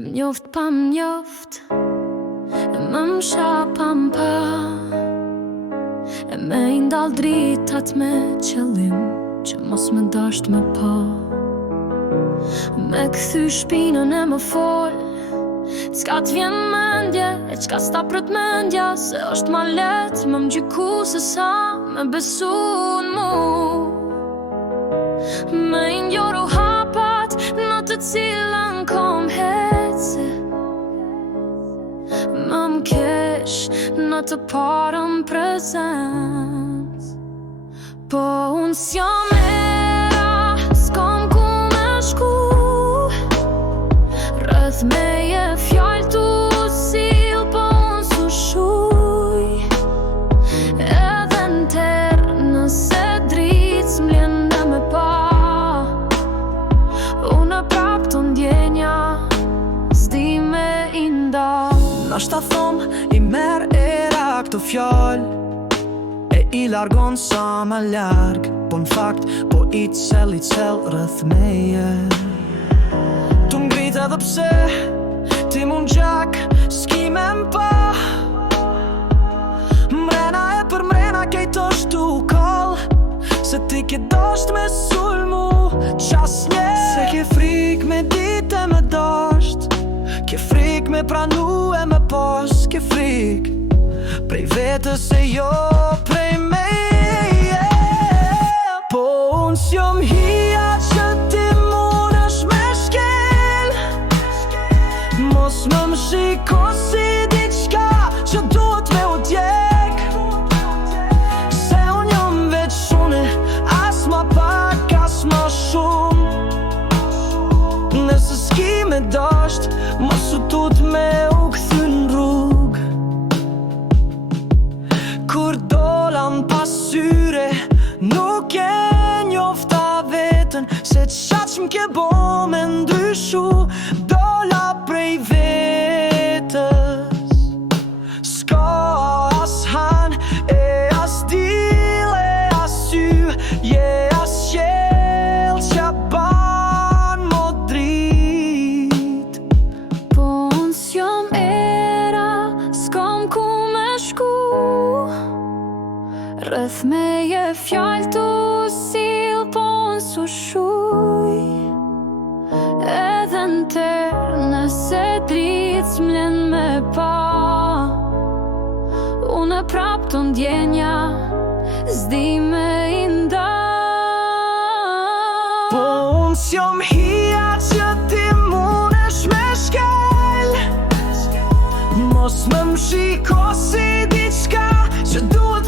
M'njoft pa m'njoft, më msha pa m'pa, me i ndal dritat me qëllim që mos me dasht me pa. Me këthy shpinën e më fol, s'ka t'vjen mendje e qka s'ta prët mendja, se është ma let më m'gjyku se sa me besu n'mu. Me i ndjoru hapat në të cilën kom hece, më m'kesh në të parën prezens. Po unë s'jam era, s'kom ku me shku, rreth meje fjall tu sil, po unë su shuj. Edhe n'ter nëse drit s'mljen dhe me pa, unë prap të ndjenja s'di me inda. Nashta thom i mer era këto fjall, e i largon sa ma larg, po n'fakt po i cel rreth meje. Tu m'grit edhe pse ti mu m'gjak s'ki me m'pa, mrena e për mrena kejt është tu koll, se ti ke dasht me sulmu qas nje. Se ke frik me dit e me dasht, ke frik me pranu e me pos, ke frik prej vetës e jo prej meje. Po unë s'jom hija që ti munesh me shkel, mos më m'shiko si diçka që duhet me u djek, se unë jom veç shune, as ma pak, as ma shumë. Nëse s'ki me dasht, mos u tut me u këthy n'rrug. Kur dola m'pasyre, nuk e njofta vetën, se qaq m'ke bo me ndryshu, dola prej vetës. S'ka as han, e as dil, e as sy, je as qel që ban mo drit. Po unë s'jom era, s'kom ku me shku, rreth meje fjall tu sil, po unë su shuj. Edhe n'ter nëse drit s'mlen me pa, unë prap të ndjenja s'di me inda. Po unë s'jom hija që ti munesh me shkel, mos më m'shiko si diçka që duhet